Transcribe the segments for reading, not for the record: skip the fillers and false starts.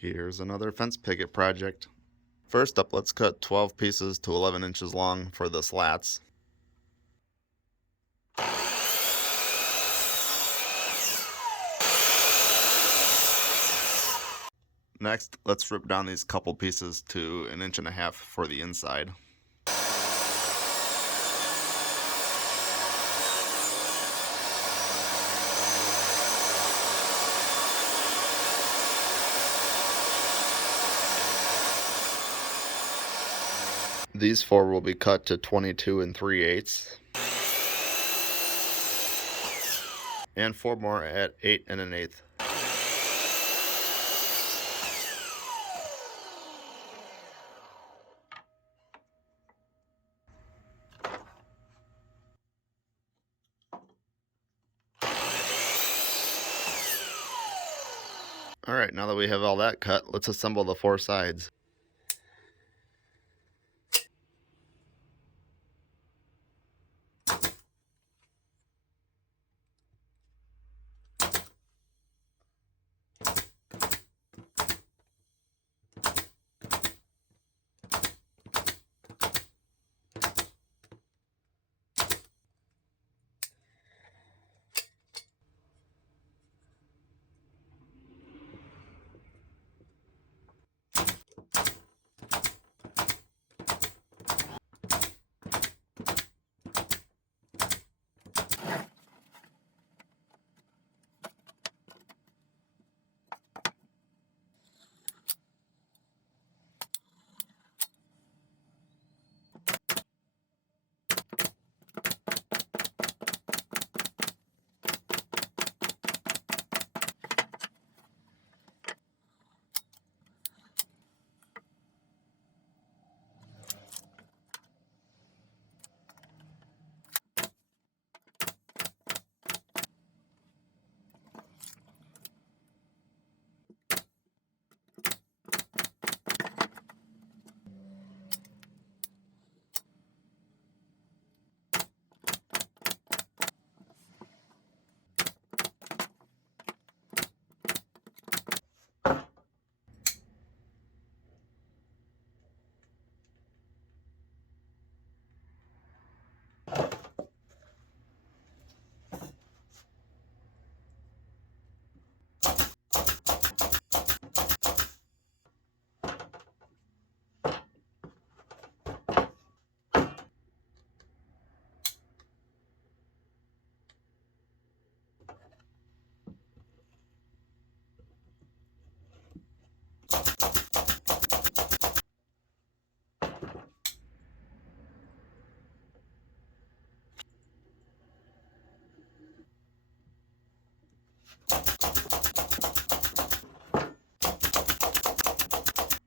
Here's another fence picket project. First up, let's cut 12 pieces to 11 inches long for the slats. Next, let's rip down these couple pieces to 1.5 inches for the inside. These four will be cut to 22 3/8, and four more at 8 1/8. Alright, now that we have all that cut, let's assemble the four sides.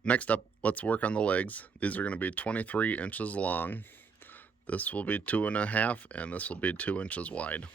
Next up, let's work on the legs. These are going to be 23 inches long. This will be 2.5, and this will be 2 inches wide.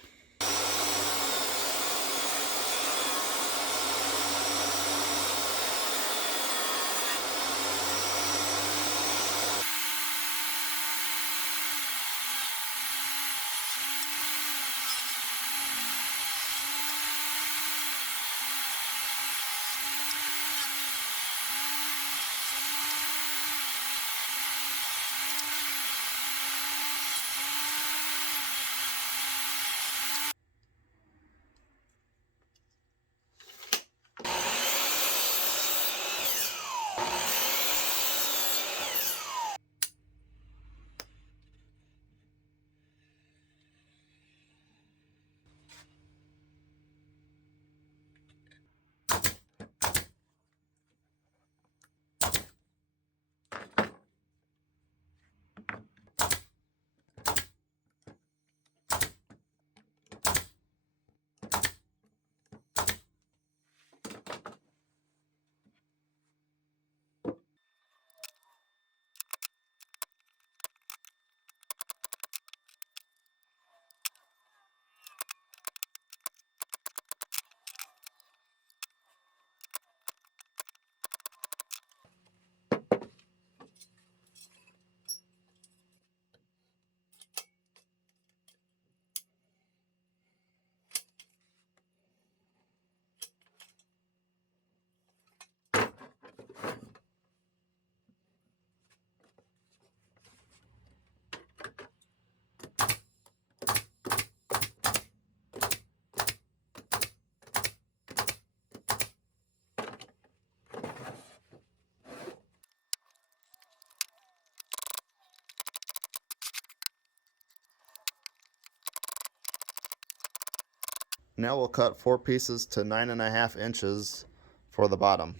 Now we'll cut 4 pieces to 9.5 inches for the bottom.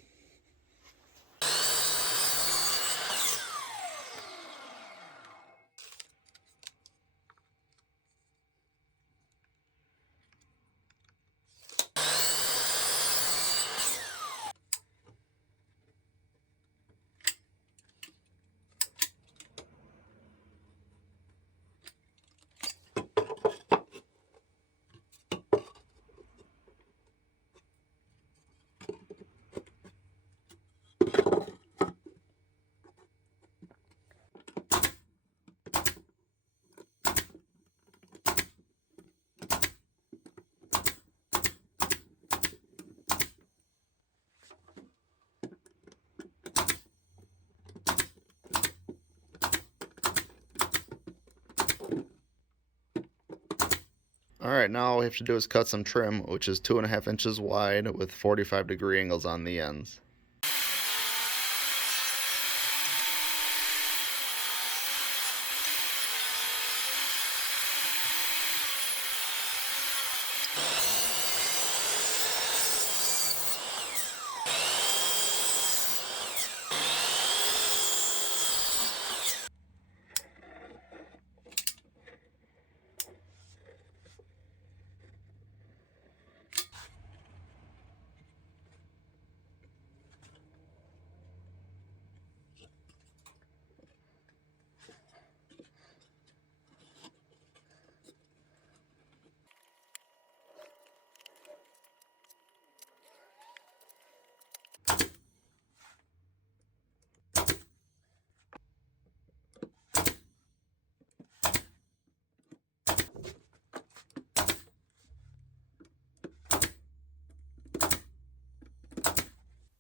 Alright, now all we have to do is cut some trim, which is 2.5 inches wide with 45-degree angles on the ends.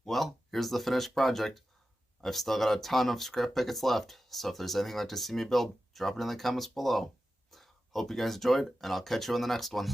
Well, here's the finished project. I've still got a ton of scrap pickets left, so if there's anything you'd like to see me build, drop it in the comments below. Hope you guys enjoyed, and I'll catch you in the next one.